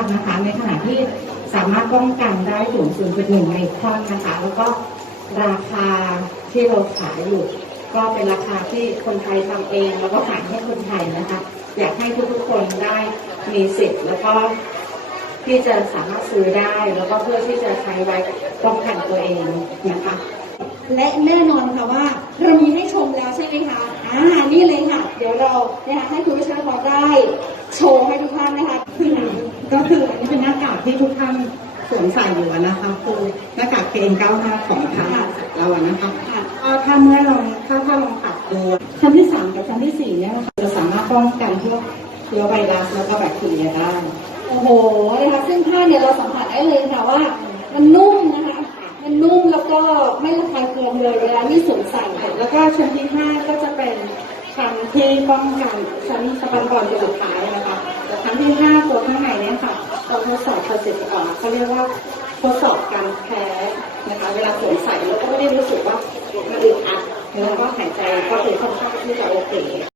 พนะคะ ในขณะที่สามารถป้องกันได้ถึง 0.1 ไมครอนนะคะ แล้วก็ราคาที่เราขายอยู่ ก็เป็นราคาที่คนไทยทำเอง แล้วก็ขายให้คนไทยนะคะ อยากให้ทุกๆคนได้มีสิทธิ์แล้วก็ที่จะสามารถซื้อได้แล้วก็เพื่อที่จะใช้ไว้ป้องกันตัวเองนะคะ และแน่นอนค่ะว่าเรามีให้ชมแล้วใช่ไหมคะอ่านี่เลยค่ะ เดี๋ยวเรานะคะให้คุณวิชาพรได้ โชว์ให้ทุกท่านนะค ก็คืออันนี้เป็นหน้ากากที่ทุกท่านสวมใส่อยู่นะคะคือหน้ากาก KN95 ของทางเราอะนะคะค่ะก็ถ้าเมื่อเราถ้าถ้าลองตัดดูชั้นที่สามกับชั้นที่สี่เนี่ยนะคะจะสามารถป้องกันพวกเชื้อไวรัสแล้วก็แบคทีเรียได้ โอ้โหนะคะซึ่งผ้าเนี่ยเราสัมผัสได้เลยค่ะว่า มันนุ่มนะคะ มันนุ่มแล้วก็ไม่ระคายเคืองเลยเวลาที่สวมใส่ค่ะแล้วก็ชั้นที่ห้าก็จะเป็นชั้นที่ป้องกันชั้นสปันก่อนตัวสุดท้ายนะคะแต่ชั้นที่ห้าตัวข้างใน เนี่ยค่ะเราทดสอบประสิทธิภาพเขาเรียกว่าทดสอบการแพ้นะคะ เวลาสวมใส่แล้วก็ไม่ได้รู้สึกว่ามันอึดอัดแล้วก็หายใจก็เป็นค่อนข้างที่จะโอเค